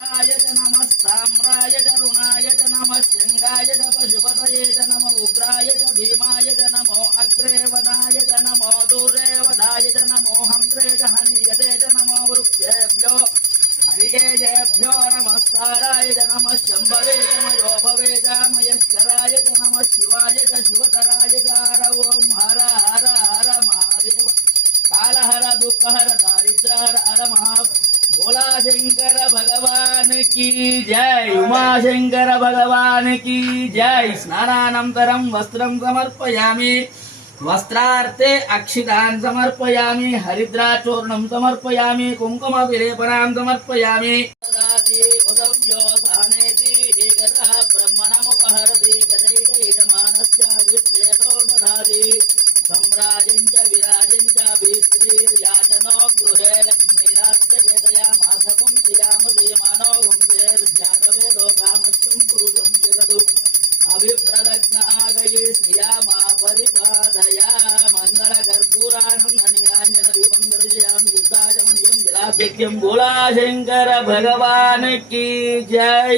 य नमः साम्राय च रुणाय च नमः शृंगाय च पशुपतये च नमः उग्राय च भीमाय च नमो अग्रे वदाय च नमो दूरे वदाय च नमो हंत्रे च हनीयते च नमो वृक्षेभ्यो हरिकेजेभ्यो नमस्काराय च नमः शंभवे च मयो भवे च मयश्चराय च नमः शिवाय च शिवतराय च हर ओं हर हर हर महादेव कालहर दुःखहर दारिद्रहर हर महा भोला शंकर भगवान की जय। उमा शंकर भगवान की जय। स्नानानन्तरं वस्त्रं समर्पयामि। वस्त्रार्थे अक्षितान् समर्पयामि। हरिद्राचूर्णं समर्पयामि। कुङ्कुमविलेपनां समर्पयामि। ददाति उदव्यो सहनेति एकदा ब्रह्मणमुपहरति कदैकैकमानस्य विच्छेदो ददाति सम्राजं च विराजं च भीत्रीर्याचनो गृहे लक्ष्मीराष्ट्रकेतया मासकं श्रियामदेमानो वंशेर्जातवेदो कामश्वं पुरुषं जगतु अभिप्रदग्नागये श्रियामा परिपादया मङ्गलकर्पूरानन्दनीराञ्जनदीपं दर्शयामि युद्धाचमनीयं जलाभ्यक्यं भोला शंकर भगवान की जय।